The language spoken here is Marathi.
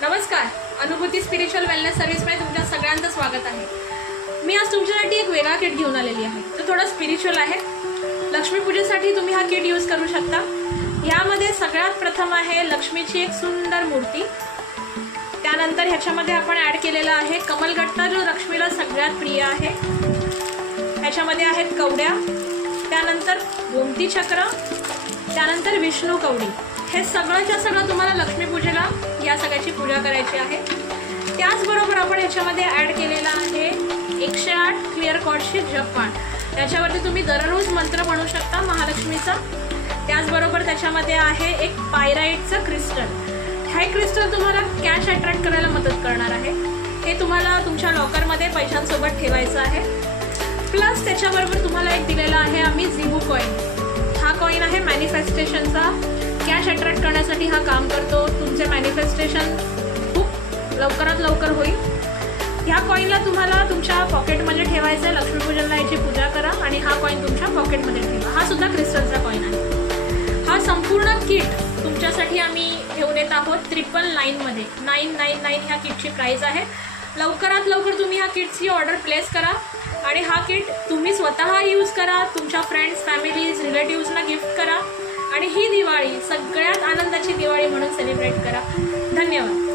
नमस्कार, अनुभूती स्पिरिच्युअल वेलनेस सर्व्हिसमध्ये तुमच्या सगळ्यांचं स्वागत आहे। मी आज तुमच्यासाठी एक वेगळा किट घेऊन आलेली आहे जो थोडा स्पिरिच्युअल आहे। लक्ष्मीपूजेसाठी तुम्ही हा किट यूज करू शकता। यामध्ये सगळ्यात प्रथम आहे लक्ष्मीची एक सुंदर मूर्ती। त्यानंतर ह्याच्यामध्ये आपण ॲड केलेला आहे कमलगट्टा जो लक्ष्मीला सगळ्यात प्रिय आहे। ह्याच्यामध्ये आहेत कवड्या, त्यानंतर गोमती चक्र, त्यानंतर विष्णू कवडी। हे सगळंच्या सगळं तुम्हाला लक्ष्मीपूजेला या सगळ्याची पूजा करायची आहे। त्याचबरोबर आपण ह्याच्यामध्ये ॲड केलेला आहे 108 क्लिअर कॉर्डची जपमाळ। त्याच्यावरती तुम्ही दररोज मंत्र म्हणू शकता महालक्ष्मीचा। त्याचबरोबर त्याच्यामध्ये आहे एक पायराइटचं क्रिस्टल। हे क्रिस्टल तुम्हाला कॅश अट्रॅक्ट करायला मदत करणार आहे। हे तुम्हाला तुमच्या लॉकरमध्ये पैशांसोबत ठेवायचं आहे। प्लस त्याच्याबरोबर तुम्हाला एक दिलेला आहे आम्ही झिबू कॉइन। हा कॉइन आहे मॅनिफेस्टेशनचा। कॅश अट्रॅक्ट करण्यासाठी हा काम करतो। तुमचे मॅनिफेस्टेशन खूप लवकरात लवकर होईल। ह्या कॉइनला तुम्हाला तुमच्या पॉकेटमध्ये ठेवायचं आहे। लक्ष्मीपूजनला याची पूजा करा आणि हा कॉइन तुमच्या पॉकेटमध्ये ठेवा। हा सुद्धा क्रिस्टलचा कॉइन आहे। हा संपूर्ण किट तुमच्यासाठी आम्ही घेऊन येत आहोत 999 मध्ये। 999 ह्या किटची प्राइस आहे। लवकरात लवकर तुम्ही ह्या किटची ऑर्डर प्लेस करा आणि हा किट तुम्ही स्वतः यूज करा, तुमच्या फ्रेंड्स, फॅमिलीज, रिलेटिव्हजना गिफ्ट करा आणि ही दिवाळी सगळ्यात आनंदाची दिवाळी म्हणून सेलिब्रेट करा। धन्यवाद।